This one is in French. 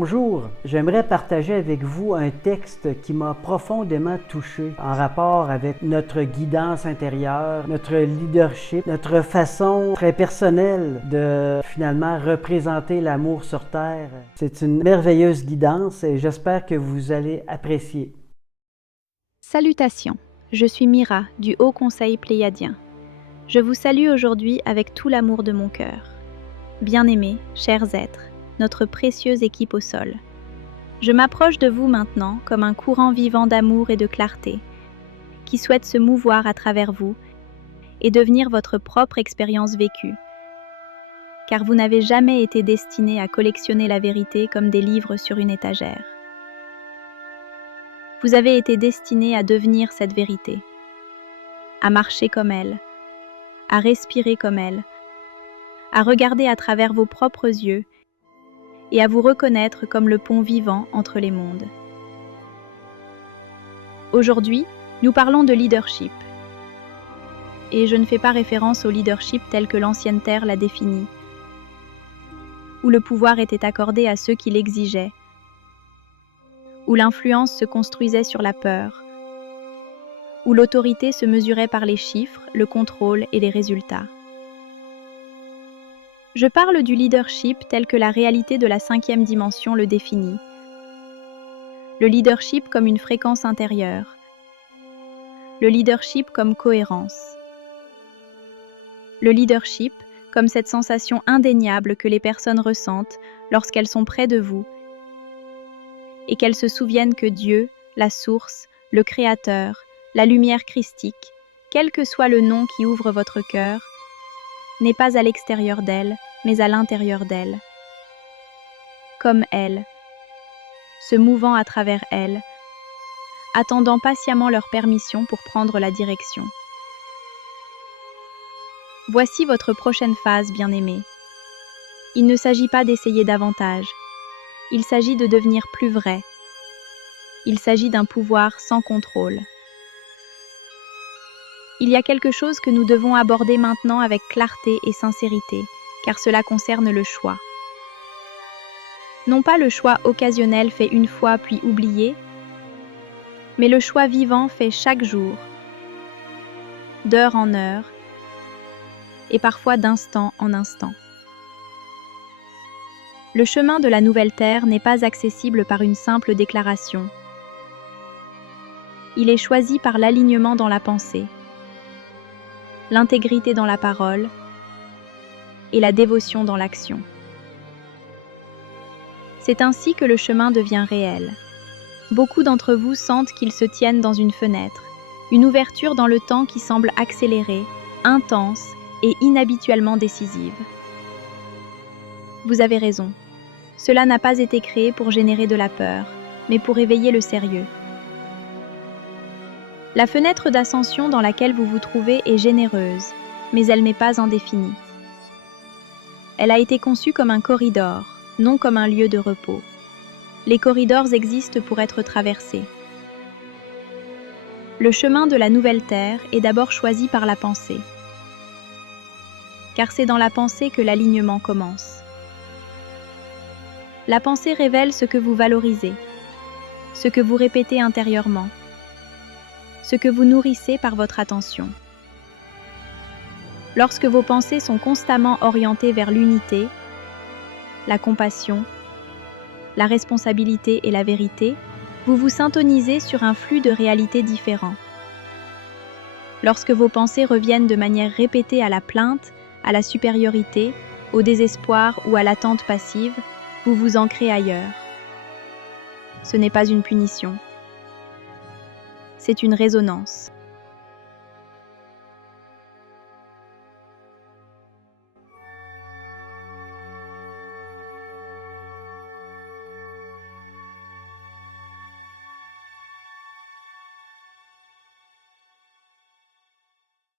Bonjour, j'aimerais partager avec vous un texte qui m'a profondément touché en rapport avec notre guidance intérieure, notre leadership, notre façon très personnelle de finalement représenter l'amour sur Terre. C'est une merveilleuse guidance et j'espère que vous allez apprécier. Salutations, je suis Mira du Haut Conseil Pléiadien. Je vous salue aujourd'hui avec tout l'amour de mon cœur. Bien-aimés, chers êtres, notre précieuse équipe au sol. Je m'approche de vous maintenant comme un courant vivant d'amour et de clarté, qui souhaite se mouvoir à travers vous et devenir votre propre expérience vécue. Car vous n'avez jamais été destiné à collectionner la vérité comme des livres sur une étagère. Vous avez été destiné à devenir cette vérité, à marcher comme elle, à respirer comme elle, à regarder à travers vos propres yeux et à vous reconnaître comme le pont vivant entre les mondes. Aujourd'hui, nous parlons de leadership. Et je ne fais pas référence au leadership tel que l'ancienne Terre l'a défini, où le pouvoir était accordé à ceux qui l'exigeaient, où l'influence se construisait sur la peur, où l'autorité se mesurait par les chiffres, le contrôle et les résultats. Je parle du leadership tel que la réalité de la 5e dimension le définit. Le leadership comme une fréquence intérieure. Le leadership comme cohérence. Le leadership comme cette sensation indéniable que les personnes ressentent lorsqu'elles sont près de vous et qu'elles se souviennent que Dieu, la source, le Créateur, la lumière christique, quel que soit le nom qui ouvre votre cœur, n'est pas à l'extérieur d'elle, mais à l'intérieur d'elle. Comme elle, se mouvant à travers elle, attendant patiemment leur permission pour prendre la direction. Voici votre prochaine phase, bien-aimés. Il ne s'agit pas d'essayer davantage. Il s'agit de devenir plus vrai. Il s'agit d'un pouvoir sans contrôle. Il y a quelque chose que nous devons aborder maintenant avec clarté et sincérité, car cela concerne le choix. Non pas le choix occasionnel fait une fois puis oublié, mais le choix vivant fait chaque jour, d'heure en heure, et parfois d'instant en instant. Le chemin de la nouvelle terre n'est pas accessible par une simple déclaration. Il est choisi par l'alignement dans la pensée, l'intégrité dans la parole et la dévotion dans l'action. C'est ainsi que le chemin devient réel. Beaucoup d'entre vous sentent qu'ils se tiennent dans une fenêtre, une ouverture dans le temps qui semble accélérée, intense et inhabituellement décisive. Vous avez raison. Cela n'a pas été créé pour générer de la peur, mais pour éveiller le sérieux. La fenêtre d'ascension dans laquelle vous vous trouvez est généreuse, mais elle n'est pas indéfinie. Elle a été conçue comme un corridor, non comme un lieu de repos. Les corridors existent pour être traversés. Le chemin de la nouvelle terre est d'abord choisi par la pensée, car c'est dans la pensée que l'alignement commence. La pensée révèle ce que vous valorisez, ce que vous répétez intérieurement, ce que vous nourrissez par votre attention. Lorsque vos pensées sont constamment orientées vers l'unité, la compassion, la responsabilité et la vérité, vous vous syntonisez sur un flux de réalités différents. Lorsque vos pensées reviennent de manière répétée à la plainte, à la supériorité, au désespoir ou à l'attente passive, vous vous ancrez ailleurs. Ce n'est pas une punition. C'est une résonance.